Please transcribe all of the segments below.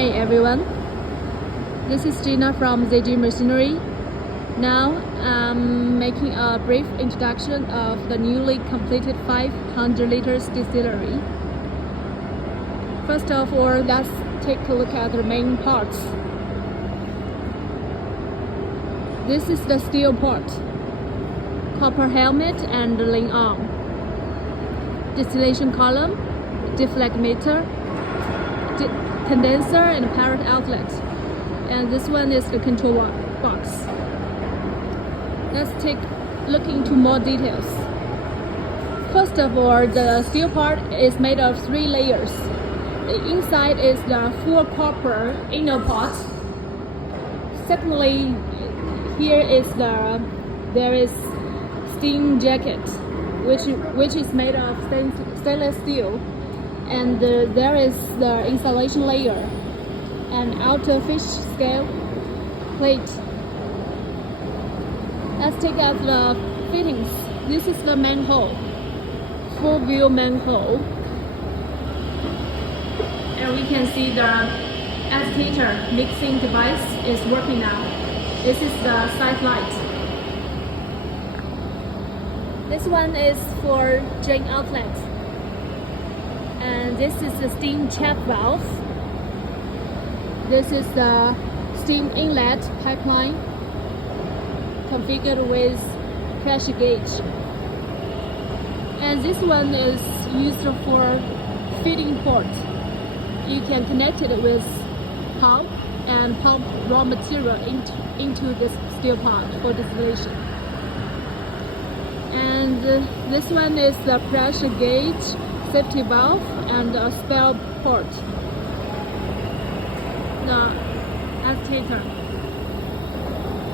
Hi everyone, this is Gina from ZJ Machinery. Now I'm making a brief introduction of the newly completed 500 liters distillery. First of all, let's take a look at the main parts. This is the steel part, copper helmet and lean arm, distillation column, deflectometer, condenser and parrot outlet, and this one is the control box. Let's take a look into more details. First of all, the steel part is made of 3 layers. The inside is the full copper inner part. Secondly, here is there is steam jacket, which is made of stainless steel. And there is the insulation layer and outer fish scale plate. Let's take out the fittings. This is the manhole, full view manhole, and we can see the agitator mixing device is working now. This is the side light. This one is for drain outlet. And this is the steam check valve. This is the steam inlet pipeline configured with pressure gauge. And this one is used for feeding port. You can connect it with pump and pump raw material into this steel part for distillation. And this one is the pressure gauge, safety valve, and a spare port. The agitator.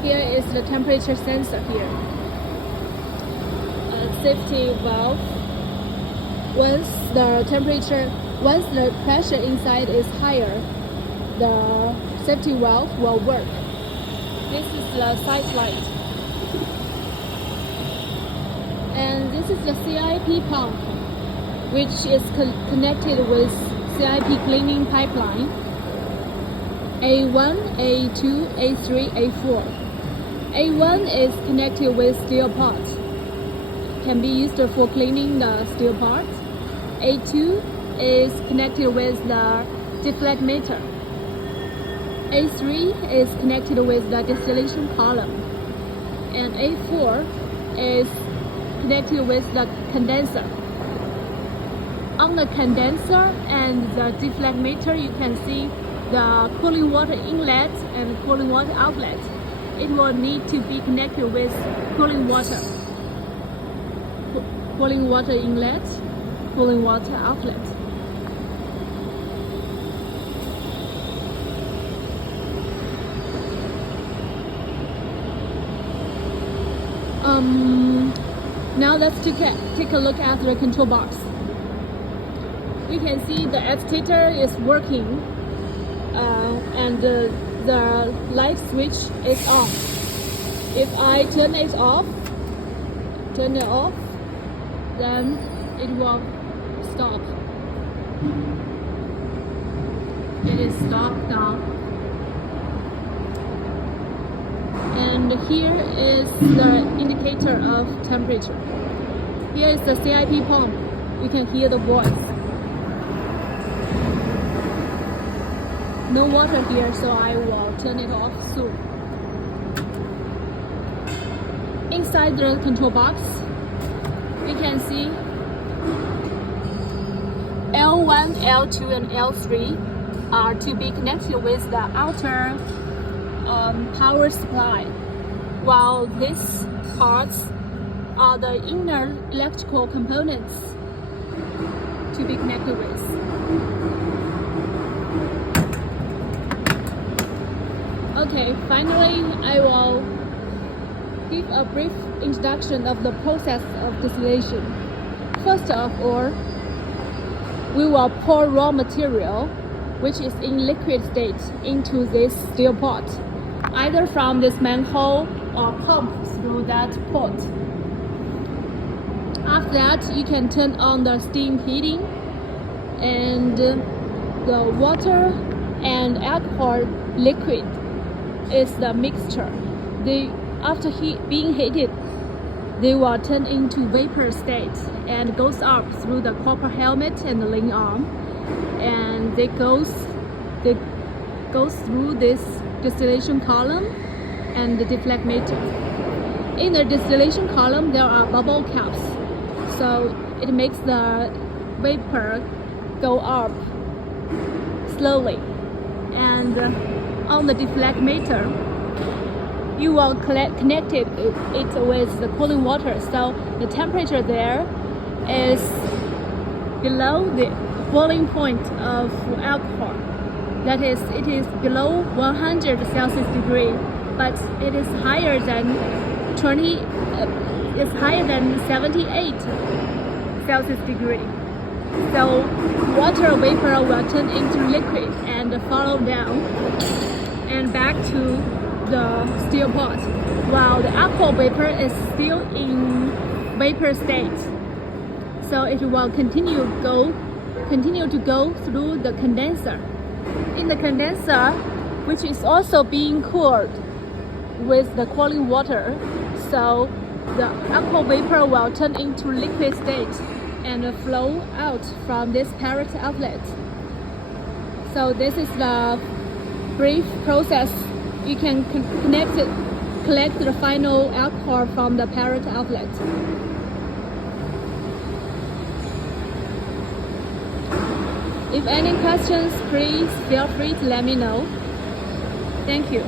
Here is the temperature sensor here. A safety valve. Once the pressure inside is higher, the safety valve will work. This is the side light. And this is the CIP pump, which is connected with CIP cleaning pipeline A1, A2, A3, A4. A1 is connected with steel part, can be used for cleaning the steel part. A2 is connected with the deflectometer. A3 is connected with the distillation column, and A4 is connected with the condenser. On the condenser and the deflectometer, you can see the cooling water inlet and cooling water outlet. It will need to be connected with cooling water. Cooling water inlet, cooling water outlet. Now let's take a look at the control box. You can see the agitator is working, and the light switch is on. If I turn it off, then it will stop. It is stopped now. And here is the indicator of temperature. Here is the CIP pump. You can hear the voice. No water here, so I will turn it off soon. Inside the control box, we can see L1, L2, and L3 are to be connected with the outer power supply, while these parts are the inner electrical components to be connected with. Okay, finally I will give a brief introduction of the process of distillation. First of all, we will pour raw material, which is in liquid state, into this steel pot, either from this manhole or pump through that pot. After that, you can turn on the steam heating, and the water and alcohol liquid is the mixture. After being heated, they will turn into vapor state and goes up through the copper helmet and the ling arm, and they goes through this distillation column and the deflector. In the distillation column, there are bubble caps, so it makes the vapor go up slowly. And on the deflector, you will connect it with the cooling water, so the temperature there is below the boiling point of alcohol. That is, it is below 100 Celsius degree, but it is higher than 78 Celsius degree. So water vapor will turn into liquid and follow down and back to the still pot, while the alcohol vapor is still in vapor state. So it will continue to go through the condenser. In the condenser, which is also being cooled with the cooling water, so the alcohol vapor will turn into liquid state and flow out from this parrot outlet. So this is the brief process. You can collect the final alcohol from the parrot outlet. If any questions, please feel free to let me know. Thank you.